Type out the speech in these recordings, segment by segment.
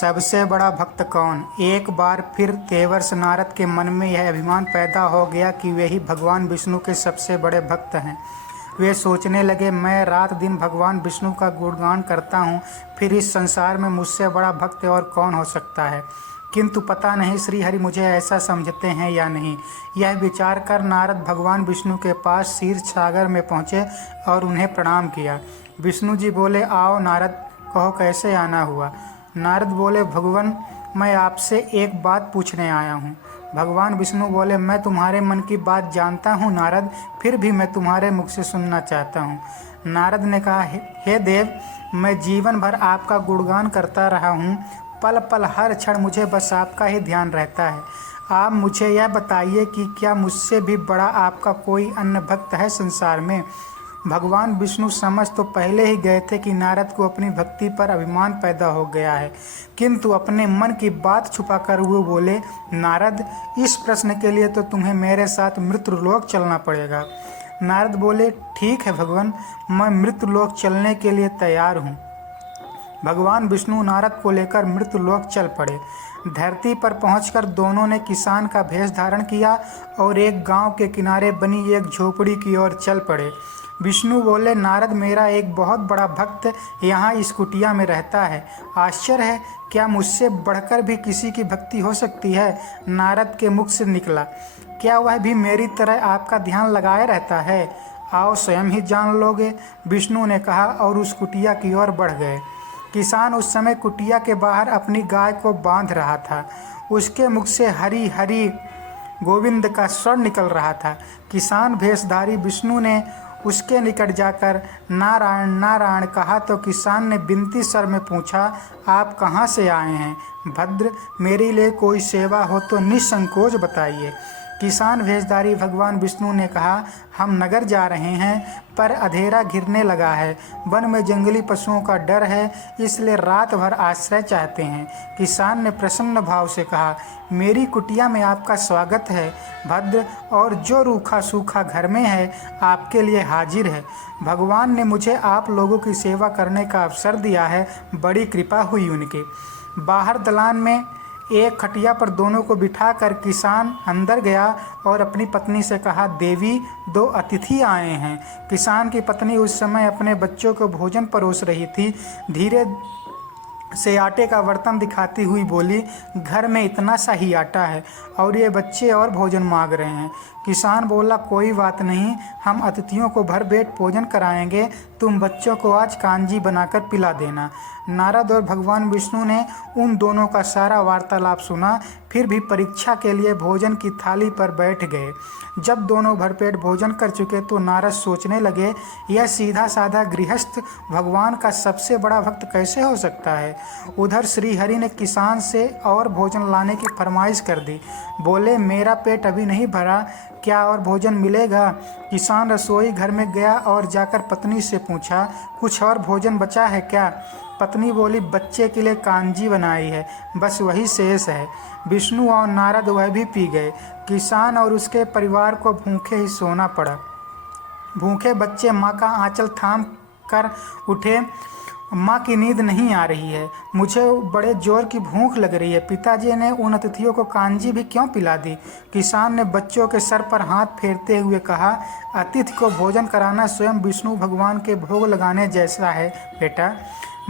सबसे बड़ा भक्त कौन? एक बार फिर देवर्षि नारद के मन में यह अभिमान पैदा हो गया कि वे ही भगवान विष्णु के सबसे बड़े भक्त हैं। वे सोचने लगे, मैं रात दिन भगवान विष्णु का गुणगान करता हूँ, फिर इस संसार में मुझसे बड़ा भक्त और कौन हो सकता है। किंतु पता नहीं श्रीहरि मुझे ऐसा समझते हैं या नहीं। यह विचार कर नारद भगवान विष्णु के पास क्षीर सागर में पहुँचे और उन्हें प्रणाम किया। विष्णु जी बोले, आओ नारद, कहो कैसे आना हुआ। नारद बोले, भगवान मैं आपसे एक बात पूछने आया हूँ। भगवान विष्णु बोले, मैं तुम्हारे मन की बात जानता हूँ नारद, फिर भी मैं तुम्हारे मुख से सुनना चाहता हूँ। नारद ने कहा, हे देव, मैं जीवन भर आपका गुणगान करता रहा हूँ, पल पल हर क्षण मुझे बस आपका ही ध्यान रहता है। आप मुझे यह बताइए कि क्या मुझसे भी बड़ा आपका कोई अन्य भक्त है संसार में। भगवान विष्णु समझ तो पहले ही गए थे कि नारद को अपनी भक्ति पर अभिमान पैदा हो गया है, किंतु अपने मन की बात छुपाकर वो बोले, नारद, इस प्रश्न के लिए तो तुम्हें मेरे साथ मृत्युलोक चलना पड़ेगा। नारद बोले, ठीक है भगवान, मैं मृत्युलोक चलने के लिए तैयार हूँ। भगवान विष्णु नारद को लेकर मृत्युलोक चल पड़े। धरती पर पहुंचकर दोनों ने किसान का भेष धारण किया और एक गांव के किनारे बनी एक झोपड़ी की ओर चल पड़े। विष्णु बोले, नारद, मेरा एक बहुत बड़ा भक्त यहाँ इस कुटिया में रहता है। आश्चर्य है, क्या मुझसे बढ़कर भी किसी की भक्ति हो सकती है। नारद के मुख से निकला, क्या वह भी मेरी तरह आपका ध्यान लगाए रहता है। आओ स्वयं ही जान लोगे, विष्णु ने कहा और उस कुटिया की ओर बढ़ गए। किसान उस समय कुटिया के बाहर अपनी गाय को बांध रहा था। उसके मुख से हरी हरी गोविंद का स्वर निकल रहा था। किसान भेषधारी विष्णु ने उसके निकट जाकर नारायण नारायण कहा तो किसान ने बिनती स्वर में पूछा, आप कहाँ से आए हैं। भद्र, मेरे लिए कोई सेवा हो तो निसंकोच बताइए। किसान भेषधारी भगवान विष्णु ने कहा, हम नगर जा रहे हैं, पर अंधेरा घिरने लगा है, वन में जंगली पशुओं का डर है, इसलिए रात भर आश्रय चाहते हैं। किसान ने प्रसन्न भाव से कहा, मेरी कुटिया में आपका स्वागत है भद्र, और जो रूखा सूखा घर में है आपके लिए हाजिर है। भगवान ने मुझे आप लोगों की सेवा करने का अवसर दिया है, बड़ी कृपा हुई उनकी। बाहर दलान में एक खटिया पर दोनों को बिठाकर किसान अंदर गया और अपनी पत्नी से कहा, देवी, दो अतिथि आए हैं। किसान की पत्नी उस समय अपने बच्चों को भोजन परोस रही थी। धीरे से आटे का बर्तन दिखाती हुई बोली, घर में इतना सा ही आटा है और ये बच्चे और भोजन मांग रहे हैं। किसान बोला, कोई बात नहीं, हम अतिथियों को भर पेट भोजन कराएंगे, तुम बच्चों को आज कांजी बनाकर पिला देना। नारद और भगवान विष्णु ने उन दोनों का सारा वार्तालाप सुना, फिर भी परीक्षा के लिए भोजन की थाली पर बैठ गए। जब दोनों भरपेट भोजन कर चुके तो नारद सोचने लगे, यह सीधा साधा गृहस्थ भगवान का सबसे बड़ा भक्त कैसे हो सकता है। उधर श्रीहरि ने किसान से और भोजन लाने की फरमाइश कर दी। बोले, मेरा पेट अभी नहीं भरा, क्या और भोजन मिलेगा। किसान रसोई घर में गया और जाकर पत्नी से पूछा, कुछ और भोजन बचा है क्या। पत्नी बोली, बच्चे के लिए कांजी बनाई है, बस वही शेष है। विष्णु और नारद वह भी पी गए। किसान और उसके परिवार को भूखे ही सोना पड़ा। भूखे बच्चे माँ का आंचल थाम कर उठे, माँ की नींद नहीं आ रही है, मुझे बड़े जोर की भूख लग रही है। पिताजी ने उन अतिथियों को कांजी भी क्यों पिला दी। किसान ने बच्चों के सर पर हाथ फेरते हुए कहा, अतिथि को भोजन कराना स्वयं विष्णु भगवान के भोग लगाने जैसा है बेटा।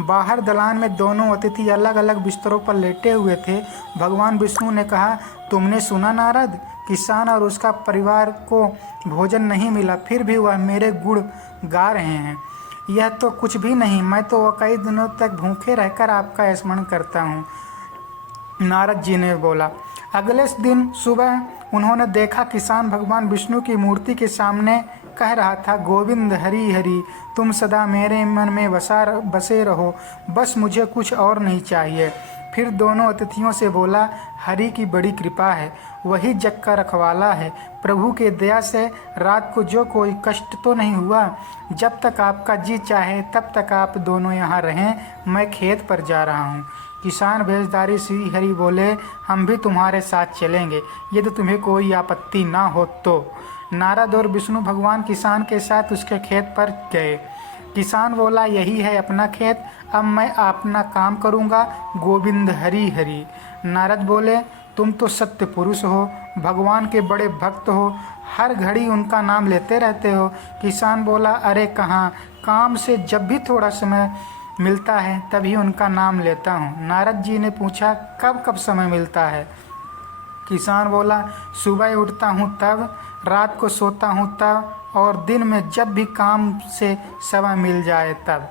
बाहर दलान में दोनों अतिथि अलग अलग बिस्तरों पर लेटे हुए थे। भगवान विष्णु ने कहा, तुमने सुना नारद, किसान और उसका परिवार को भोजन नहीं मिला, फिर भी वह मेरे गुण गा रहे हैं। यह तो कुछ भी नहीं, मैं तो कई दिनों तक भूखे रहकर आपका स्मरण करता हूँ। नारद जी ने बोला। अगले दिन सुबह उन्होंने देखा किसान भगवान विष्णु की मूर्ति के सामने कह रहा था, गोविंद हरि हरि, तुम सदा मेरे मन में बसे रहो, बस मुझे कुछ और नहीं चाहिए। फिर दोनों अतिथियों से बोला, हरि की बड़ी कृपा है, वही जग का रखवाला है, प्रभु के दया से रात को जो कोई कष्ट तो नहीं हुआ। जब तक आपका जी चाहे तब तक आप दोनों यहाँ रहें, मैं खेत पर जा रहा हूँ। किसान भेषधारी श्री हरि बोले, हम भी तुम्हारे साथ चलेंगे, यदि तुम्हें कोई आपत्ति ना हो तो। नारद और विष्णु भगवान किसान के साथ उसके खेत पर गए। किसान बोला, यही है अपना खेत, अब मैं अपना काम करूँगा। गोविंद हरि हरि। नारद बोले, तुम तो सत्य पुरुष हो, भगवान के बड़े भक्त हो, हर घड़ी उनका नाम लेते रहते हो। किसान बोला, अरे कहाँ, काम से जब भी थोड़ा समय मिलता है तभी उनका नाम लेता हूँ। नारद जी ने पूछा, कब कब समय मिलता है? किसान बोला, सुबह उठता हूँ तब, रात को सोता हूँ तब, और दिन में जब भी काम से समय मिल जाए तब।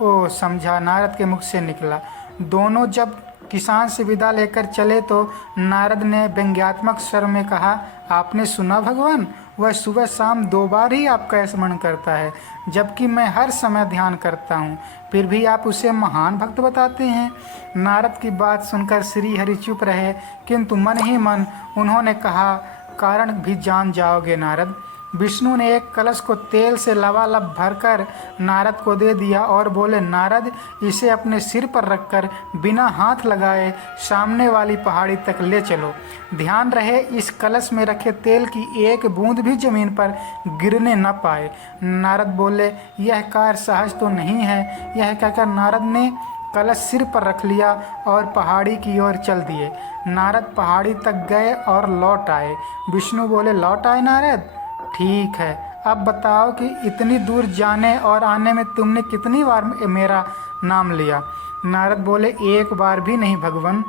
ओ समझा, नारद के मुख से निकला। दोनों जब किसान से विदा लेकर चले तो नारद ने व्यंग्यात्मक स्वर में कहा, आपने सुना भगवान, वह सुबह शाम 2 बार ही आपका स्मरण करता है, जबकि मैं हर समय ध्यान करता हूँ, फिर भी आप उसे महान भक्त बताते हैं। नारद की बात सुनकर श्री हरि चुप रहे, किंतु मन ही मन उन्होंने कहा, कारण भी जान जाओगे नारद। विष्णु ने एक कलश को तेल से लबालब भरकर नारद को दे दिया और बोले, नारद, इसे अपने सिर पर रखकर बिना हाथ लगाए सामने वाली पहाड़ी तक ले चलो। ध्यान रहे इस कलश में रखे तेल की एक बूंद भी जमीन पर गिरने न पाए। नारद बोले, यह कार्य सहज तो नहीं है। यह कहकर नारद ने कलश सिर पर रख लिया और पहाड़ी की ओर चल दिए। नारद पहाड़ी तक गए और लौट आए। विष्णु बोले, लौट आए नारद? ठीक है, अब बताओ कि इतनी दूर जाने और आने में तुमने कितनी बार मेरा नाम लिया? नारद बोले, एक बार भी नहीं भगवान।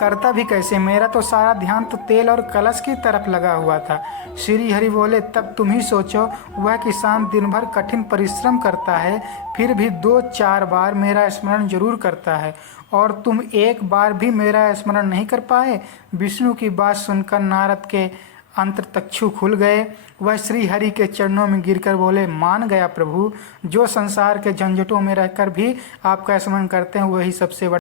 करता भी कैसे? मेरा तो सारा ध्यान तो तेल और कलश की तरफ लगा हुआ था। श्री हरि बोले, तब तुम ही सोचो, वह किसान दिन भर कठिन परिश्रम करता है, फिर भी 2-4 बार मेरा स्मरण जरूर करता है, और तुम एक बार भी मेरा स्मरण नहीं कर पाए। विष्णु की बात सुनकर नारद के अंतर्चक्षु खुल गए। वह श्री हरि के चरणों में गिरकर बोले, मान गया प्रभु, जो संसार के झंझटों में रहकर भी आपका स्मरण करते हैं वही सबसे बड़ा